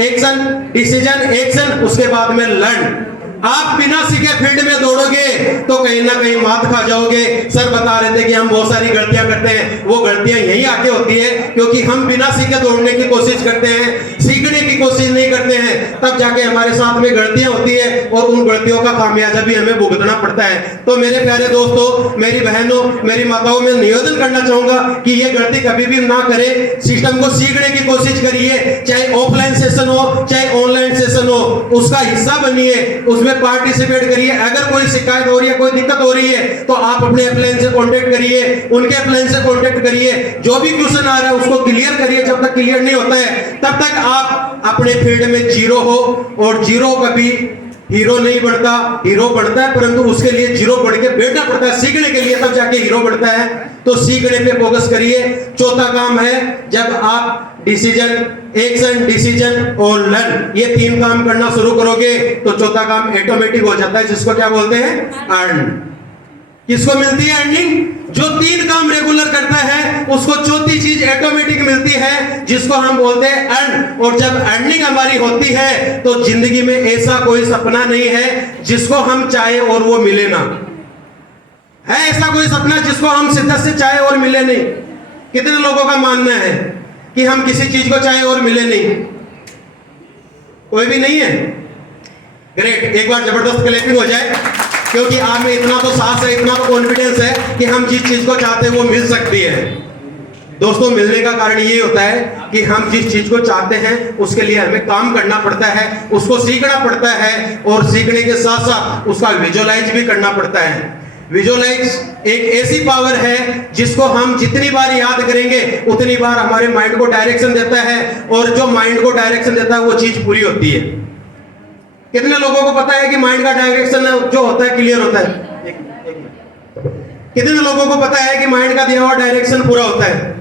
Action, decision, action, उसके बाद में लर्न। आप बिना सीखे फील्ड में दौड़ोगे तो कहीं ना कहीं मात खा जाओगे। सर बता रहे थे कि हम बहुत सारी गलतियां करते हैं, वो गलतियां यही आके होती है क्योंकि हम बिना सीखे दौड़ने की कोशिश करते हैं, सीखने की कोशिश नहीं करते हैं, तब जाके हमारे साथ में गलतियां होती है और उन गलतियों का खामियाजा भी हमें भुगतना पड़ता है। तो मेरे प्यारे दोस्तों, मेरी बहनों, मेरी माताओं, मैं निवेदन करना चाहूंगा कि ये गलती कभी भी ना करें। सिस्टम को सीखने की कोशिश करिए, चाहे ऑफलाइन सेशन हो चाहे ऑनलाइन सेशन हो, उसका हिस्सा बनिए, उसमें पार्टिसिपेट करिए। अगर कोई शिकायत हो रही है, कोई दिक्कत हो रही है तो आप अपने अपलाइन से कांटेक्ट करिए, उनके अपलाइन से कांटेक्ट करिए, जो भी क्वेश्चन आ रहा है उसको क्लियर करिए। जब तक क्लियर नहीं होता है तब तक आप अपने फील्ड में जीरो हो, और जीरो कभी हीरो नहीं बनता, हीरो बनता है परंतु उसके लिए जीरो बढ़ के बैठना पड़ता है सीखने के लिए, तब जाके हीरो बनता है। तो सीखने पे फोकस करिए। चौथा काम है, जब आप डिसीजन, एक्शन, डिसीजन और लर्न, ये 3 काम करना शुरू करोगे तो चौथा काम ऑटोमेटिक हो जाता है, जिसको क्या बोलते हैं, अर्न। किसको मिलती है अर्निंग? जो 3 काम रेगुलर करता है उसको चौथी चीज ऑटोमेटिक मिलती है, जिसको हम बोलते हैं अर्न। और जब अर्निंग हमारी होती है तो जिंदगी में ऐसा कोई सपना नहीं है जिसको हम चाहे और वो मिले ना। है ऐसा कोई सपना जिसको हम शिद्दत से चाहे और मिले नहीं? कितने लोगों का मानना है कि हम किसी चीज को चाहे और मिले नहीं? कोई भी नहीं है? ग्रेट, एक बार जबरदस्त क्लैपिंग हो जाए, क्योंकि आप में इतना तो साहस है, इतना तो कॉन्फिडेंस है कि हम जिस चीज को चाहते हैं वो मिल सकती है। दोस्तों, मिलने का कारण ये होता है कि हम जिस चीज को चाहते हैं उसके लिए हमें काम करना पड़ता है, उसको सीखना पड़ता है, और सीखने के साथ साथ उसका विजुअलाइज भी करना पड़ता है। विजुअलाइज एक ऐसी पावर है जिसको हम जितनी बार याद करेंगे उतनी बार हमारे माइंड को डायरेक्शन देता है, और जो माइंड को डायरेक्शन देता है वो चीज पूरी होती है। कितने लोगों को पता है कि माइंड का डायरेक्शन जो होता है क्लियर होता है? कितने लोगों को पता है कि माइंड का दिया हुआ डायरेक्शन पूरा होता है?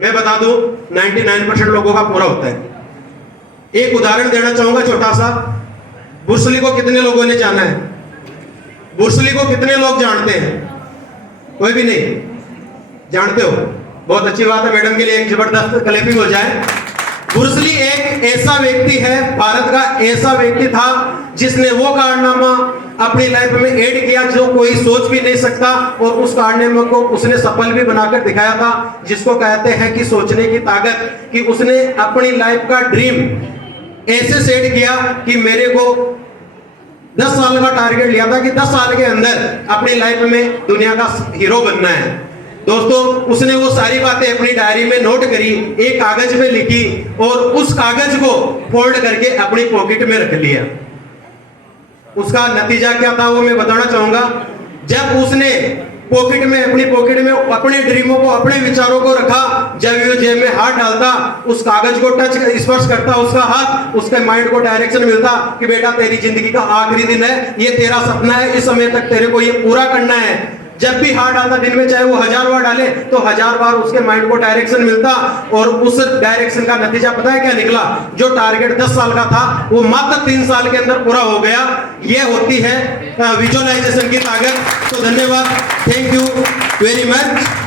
मैं बता दूं, 99% लोगों का पूरा होता है। एक उदाहरण देना चाहूंगा छोटा सा। ब्रूस ली को कितने लोगों ने जाना है? ब्रूस ली को कितने लोग जानते हैं? कोई भी नहीं जानते हो? बहुत अच्छी बात है, मैडम के लिए एक जबरदस्त क्लैपिंग हो जाए। ब्रूस ली एक ऐसा व्यक्ति है, भारत का ऐसा व्यक्ति था जिसने वो कारनामा अपनी लाइफ में ऐड किया जो कोई सोच भी नहीं सकता, और उस कारनामे को उसने सफल भी बनाकर दिखाया था, जिसको कहते हैं कि सोचने की ताकत। कि उसने अपनी लाइफ का ड्रीम ऐसे सेट किया कि मेरे को 10 साल का टारगेट लिया था कि 10 साल के अंदर अपनी लाइफ में दुनिया का हीरो बनना है। दोस्तों, उसने वो सारी बातें अपनी डायरी में नोट करी, एक कागज में लिखी, और उस कागज को फोल्ड करके अपनी पॉकेट में रख लिया। उसका नतीजा क्या था वो मैं बताना चाहूंगा। जब उसने अपनी पॉकेट में अपने ड्रीमों को, अपने विचारों को रखा, जब वो जेब में हाथ डालता, उस कागज को स्पर्श करता उसका हाथ, उसके माइंड को डायरेक्शन मिलता कि बेटा तेरी जिंदगी का आखिरी दिन है, ये तेरा सपना है, इस समय तक तेरे को ये पूरा करना है। जब भी हाथ डालता, दिन में चाहे वो 1000 बार डाले तो 1000 बार उसके माइंड को डायरेक्शन मिलता, और उस डायरेक्शन का नतीजा पता है क्या निकला? जो टारगेट 10 साल का था वो मात्र 3 साल के अंदर पूरा हो गया। ये होती है विजुअलाइजेशन की ताकत। तो धन्यवाद, थैंक यू वेरी मच।